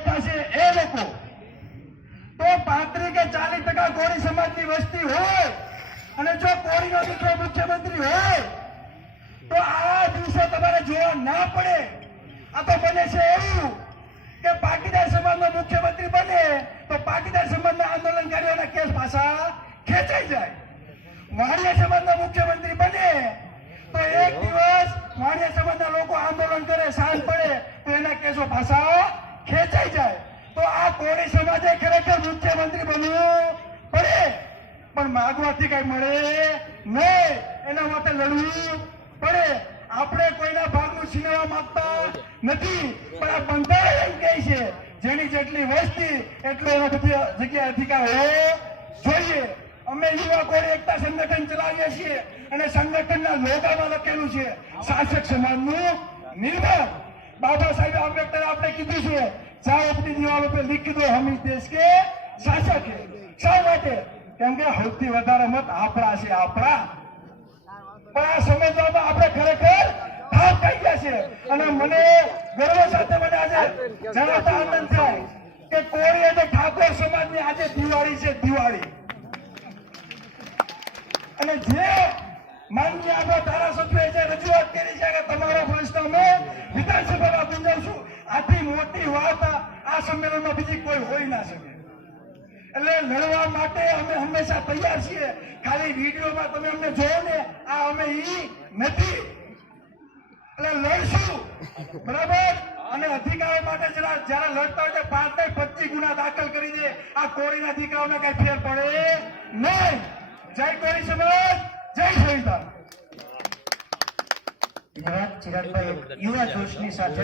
બેઠા છે એ લોકો. તો પાંત્રી કે ચાલીસ ટકા કોળી સમાજની વસ્તી હોય અને જો કોળીનો દીકરો મુખ્યમંત્રી હોય તો આ દિવસે તમારે જોવા ના પડે. આ તો બને છે એવું કે પાટીદાર સમાજનો મુખ્યમંત્રી બને તો પાટીદાર સમાજના આંદોલનકારીઓના કેસ પાછા ખેંચાઈ જાય. વાણિયા સમાજના મુખ્યમંત્રી બને તો એક દિવસ વાણિયા સમાજના લોકો આંદોલન કરે શાંત પડે તો એના કેસો પાછા ખેંચાઈ જાય. તો આ કોળી સમાજે ખરેખર મુખ્યમંત્રી બનવું પડે. પણ માગવાથી કઈ મળે નહીં. એના માટે લડવું પડે. આપણે કોઈના ભાગનું છીનવા માંગતા નથી. પણ આ બંધારણ એમ કહે છે, જેની જેટલી વસ્તી, એટલો એનો બધી જગ્યાએ અધિકાર હોવો જોઈએ. અમે યુવા કોળી એકતા સંગઠન ચલાવીએ છીએ અને સંગઠનના લોગામાં લખેલું છે? શાસક સમાજનું નિર્માણ. બાબા સાહેબ આંબેડકરે આપણે કીધું છે જાઓ अपनी દીવાલો पे लिख दो हम इस देश के શાસક है શા માટે કેમ કે સૌથી વધારે મત આપણા છે આપણા પણ આ સમજવામાં આપણે ખરેખર થાપ થઈ ગયા છે અને મને ગર્વ સાથે મને આજે જણાવતા આનંદ થાય કે કોળી અને ઠાકોર સમાજની આજે દિવાળી છે દિવાળી અને જે માનનીય આપણા ધારાસભ્યોએ જે આથી મોટી વાત આ- સંમેલનમાં બીજી કોઈ હોઈ ના શકે. એટલે લડવા માટે અમે હંમેશા તૈયાર છીએ. ખાલી વિડીયોમાં તમે અમને જોયો ને આ અમે ઈ નથી. એટલે લડશું. બરાબર? અને અધિકારો માટે જરા જયારે લડતા હોય પાંચ ને પચીસ ગુના દાખલ કરી દે. આ કોળીના દીકરાઓને કઈ ફેર પડે નહીં. જય કોળી સમાજ, જય સંવિધાન ચિરાગ ચિરાગભાઈ, યુવા સાથે